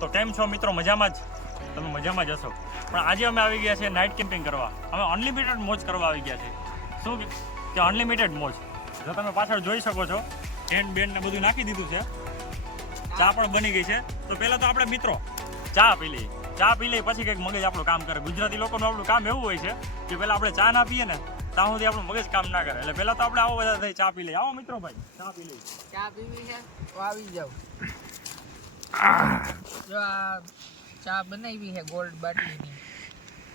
તો કેમ છો મિત્રો? મજામાં જ? તમે મજામાં જ હશો? પણ આજે અમે આવી ગયા છીએ નાઇટ કેમ્પિંગ કરવા. અમે અનલિમિટેડ મોજ કરવા આવી ગયા છીએ. શું કે- અનલિમિટેડ મોજ? જો તમે પાછળ જોઈ શકો છો ટેન્ટ બેન્ડ ને બધું નાખી દીધું છે. ચા પણ બની ગઈ છે. તો પહેલાં તો આપણે મિત્રો, ચા પી લઈએ. ચા પી લઈએ, પછી કંઈક મગજ આપણું કામ કરે. ગુજરાતી લોકોનું આપણું કામ એવું હોય છે કે પહેલાં આપણે ચા ના પીએ ને, ત્યાં સુધી આપણું મગજ કામ ના કરે. એટલે પહેલાં તો આપણે આવો બધા થઈ ચા પી લઈએ. આવો મિત્રો ભાઈ, ચા પી લઈએ. ચા પીવી છે? આવી જાવ જો આ ચા બનાવી છે ગોલ્ડ બાટલીની.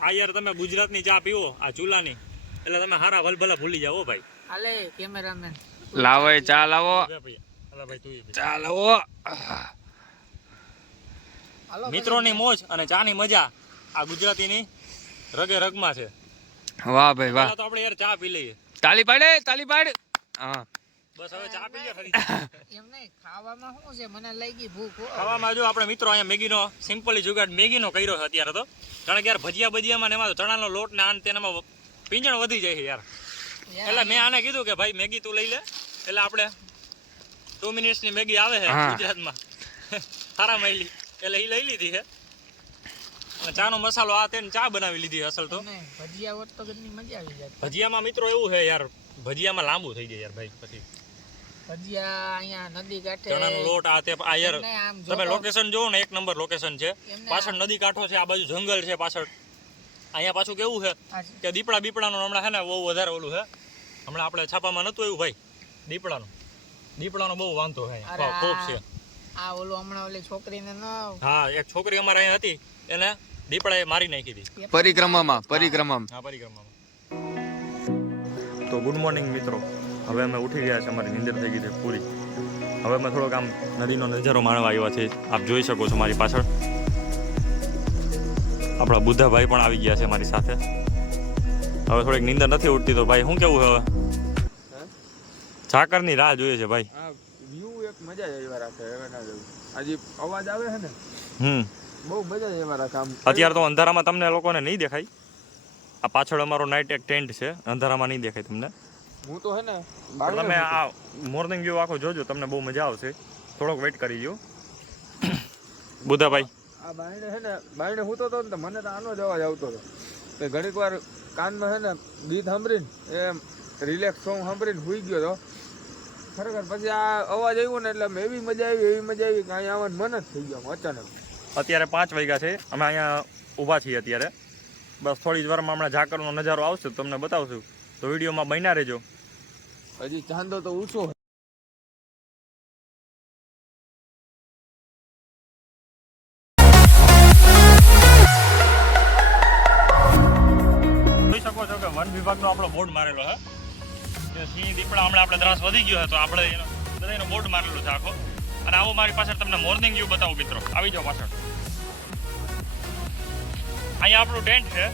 આ યાર તમે ગુજરાતની ચા પીવો આ ચૂલાની. એટલે તમે હારા ભલભલા ભૂલી જાઓ ભાઈ. હાલે કેમેરામેન. લાવો એ ચા લાવો. ચા લાવો. મિત્રોની મોજ અને ચાની મજા આ ગુજરાતીની રગે રગમાં છે. વાહ ભાઈ વાહ. તો આપણે યાર ચા પી લઈએ. તાળી પાડે તાલી પાડ. હા. બસ હવે ચા પી ખરી એમ નહીં ખાવામાં શું છે? મને લઈ ગઈ ભૂખ ખાવામાં જો આપણે મિત્રો અહીંયા મેગીનો સિમ્પલી જુગાડ મેગીનો કર્યો છે અત્યારે તો. કારણ કે યાર ભજીયા ભજીયામાં ને એમાં તો ચણાનો લોટ ને આન તેનામાં પીંજણ વધી જાય છે યાર. એટલે મેં આને કીધું કે ભાઈ મેગી તું લઈ લે. એટલે આપણે ટુ મિનિટ્સની મેગી આવે છે ગુજરાત ગુજરાતમાં. સારા મળી એટલે એ લઈ લીધી છે. ચા નો મસાલો આ તેને ચા બનાવી લીધી અસલ તો. ભજીયા તો મજા આવી જાય ભજીયામાં મિત્રો એવું છે યાર ભજીયામાં લાંબુ થઈ જાય યાર ભાઈ પછી. ભજીયા અહીંયા નદી કાંઠે ચણાનો લોટ આ તે આ યાર એમને આમ તમે લોકેશન જોવો ને એક નંબર લોકેશન છે. પાછળ નદી કાંઠો છે આ બાજુ જંગલ છે પાછળ. અહીંયા પાછું કેવું છે? કે દીપડા બીપડાનું હમણાં છે ને બહુ વધારે ઓલું છે. હમણાં આપણે છાપામાં નતું એવું ભાઈ દીપડાનું. દીપડાનો બહુ વાંધો છે ખૂબ છે. આ ઓલું હમણાં ઓલી છોકરીને ન હા એક છોકરી અમારે અહીંયા હતી એને દીપડાએ મારી નાખી હતી. પરિક્રમામાં પરિક્રમામાં. હા પરિક્રમામાં. તો ગુડ મોર્નિંગ મિત્રો. હવે અમે ઉઠી ગયા છે અમારી નીંદર થઈ ગઈ છે પૂરી. હવે અમે થોડોક આમ નદીનો નજારો માણવા આવ્યા છે આપ જોઈ શકો છો મારી પાછળ. આપણા બુદ્ધાભાઈ પણ આવી ગયા છે મારી સાથે. હવે થોડીક નીંદર નથી ઉઠતી તો ભાઈ શું કેવું હવે? ઝાકરની રાહ જોઈએ છે ભાઈ. વ્યૂ એક મજા જ એવા રાખે હવે ના જવું આજે અવાજ આવે છે ને? હમ. બહુ મજા જ એવા રાખે આમ. અત્યારે તો અંધારામાં તમને લોકોને નહીં દેખાય. આ પાછળ અમારો નાઇટ એક ટેન્ટ છે અંધારામાં નહીં દેખાય તમને. હું તો હે ને તમે આ મોર્નિંગ વ્યૂ આખો જોજો તમને બહુ મજા આવશે. થોડોક વેઇટ કરી જો બુધાભાઈ. આ બાયણે હે ને બાયણે હું હતો ને તો મને તો આનો જ અવાજ આવતો હતો. તો ઘણીક વાર કાનમાં હે ને ગીત સાંભળીને એમ રિલેક્સ સોંગ સાંભળીને સુઈ ગયો હતો ખરેખર પછી આ અવાજ આવ્યો ને એટલે એવી મજા આવી એવી મજા આવી કે અહીંયા આવવાનું મન જ થઈ ગયું અચાનક. અત્યારે પાંચ વાગ્યા છે. અમે અહીંયા ઊભા છીએ અત્યારે. બસ થોડી જ વારમાં હમણાં ઝાકરનો નજારો આવશે તો તમને બતાવશું. તો વિડીયોમાં બન્યા રહેજો. હજી ચાંદો તો ઊંચો આપણો બોર્ડ મારેલો હે. જે સિંહ દીપડા હમણાં આપણે ત્રાસ વધી ગયો હતો આપણે એનો બધાનો મારેલો છે અને આવો મારી પાછળ તમને મોર્નિંગ વ્યૂ બતાવું મિત્રો. આવી જાઓ પાછળ. અહીંયા આપણું ટેન્ટ છે.